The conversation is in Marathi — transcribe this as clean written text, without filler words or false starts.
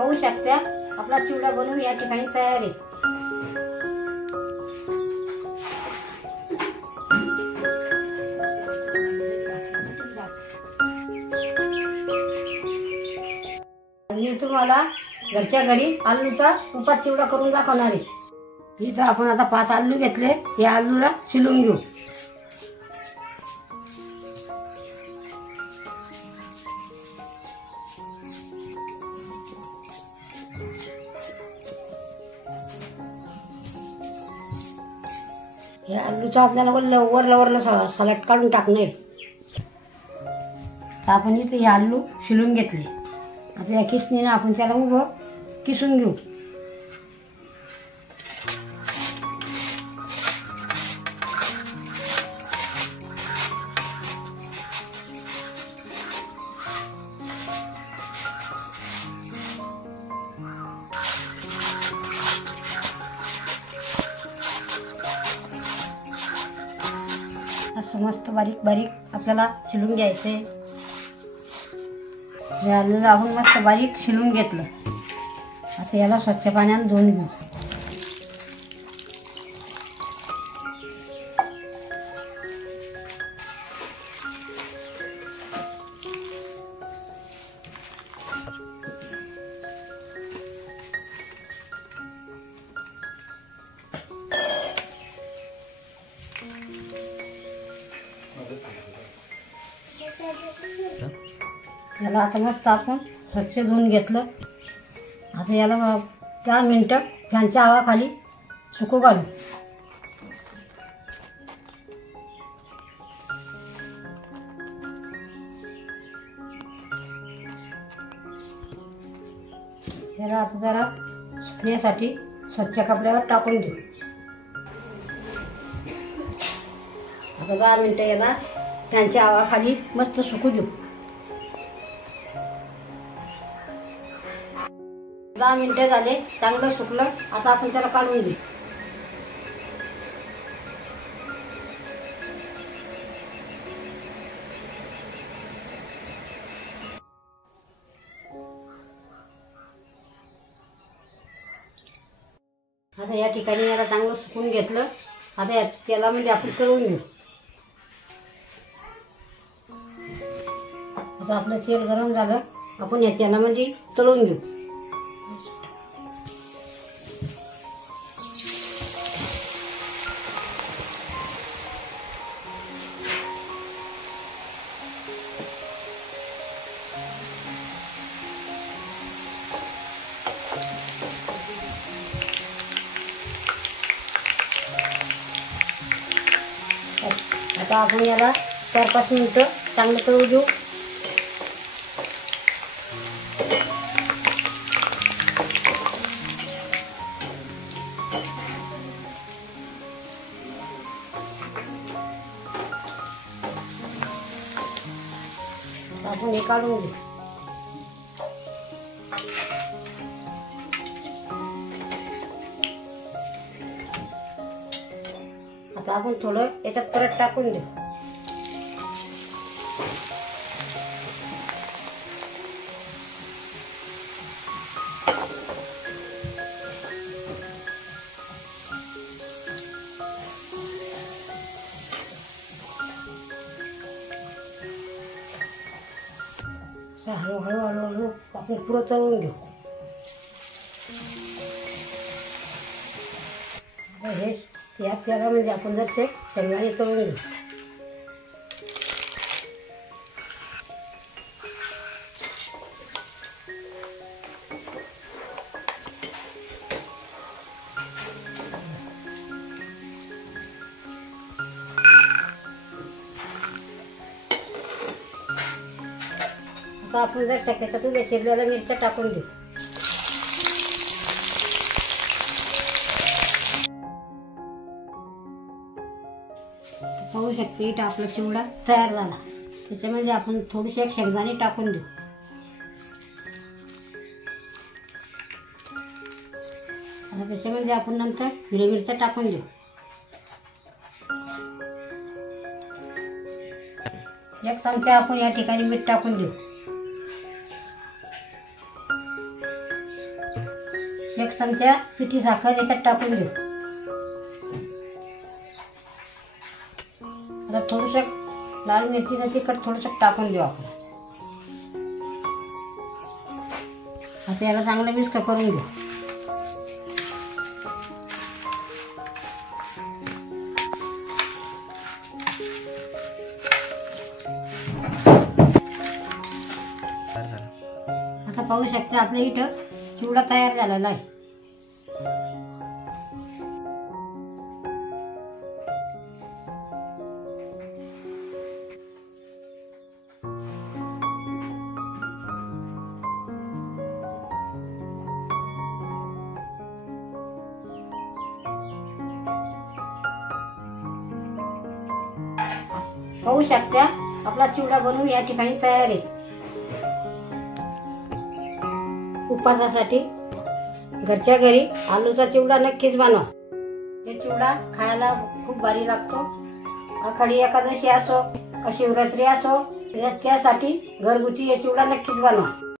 पाहू शकता आपला चिवडा बनवून या ठिकाणी तयार आहे। मी तुम्हाला घरच्या घरी आलूचा तुपात चिवडा करून दाखवणार आहे। इथं आपण आता 5 आलू घेतले, या आलूला शिलून घेऊ। या आलूचा आपल्याला वरला सलाट काढून टाकणे। तर आपण इथे हे आलू शिलून घेतले, आता या किसणीने आपण त्याला उभं किसून घेऊ। असं मस्त बारीक बारीक आपल्याला शिलून घ्यायचे। हे आलू आपण मस्त बारीक शिलून घेतलं, आता याला स्वच्छ पाण्याने धुवून घेऊ। याला आता मस्त आपण स्वच्छ धुवून घेतलं, आता याला 10 मिनिटं फॅनच्या हवाखाली सुकू घालू। याला आता जरा स्प्रेसाठी स्वच्छ कपड्यावर टाकून देऊ। आता 10 मिनिटं याला फॅनच्या हवाखाली मस्त सुकू देऊ। 10 मिनिटं झाले, चांगलं सुकलं, आता आपण त्याला काढून घेऊ। आता या ठिकाणी याला चांगलं सुकून घेतलं, आता या तेलामध्ये आपण तळून घेऊ। आता आपलं तेल गरम झालं, आपण या तेलामध्ये तळून घेऊ। आता आपण याला 4-5 मिनिटं चांगलं तळू देऊ। आपण हे काढून घेऊ। आता आपण थोडं याच्यात परत टाकून देऊ। हळूहळू आपण पुरं तळून घेऊ। हे या तेलामध्ये आपण जर ते शेंगदाणे तळून घेऊ। आता आपण जर शक्यतो चिरलेल्या मिरच्या टाकून देऊ। पाहू शकते इथं आपला चिवडा तयार झाला। त्याच्यामध्ये आपण थोडीशी एक शेंगदाणे टाकून देऊ। आता त्याच्यामध्ये आपण नंतर हिरवी मिरच्या टाकून देऊ। 1 चमचा आपण या ठिकाणी मीठ टाकून देऊ। एक चमचा पिठी साखर याच्यात टाकून देऊ. आता थोडंसं लाल मिरचीचं तिखट थोडंसं टाकून देऊ आपण. आता याला चांगलं मिक्स करून घेऊ. आता पाहू शकता आपल्या इथं चिवडा तयार झालेला आहे. पाहू शकता आपला चिवडा बनवून या ठिकाणी तयार आहे. उपवासासाठी घरच्या घरी आलूचा चिवडा नक्कीच बनवा. हे चिवडा खायला खूप भारी लागतो. आषाढी एकादशी असो का शिवरात्री असो त्यासाठी घरगुती हे चिवडा नक्कीच बनवा.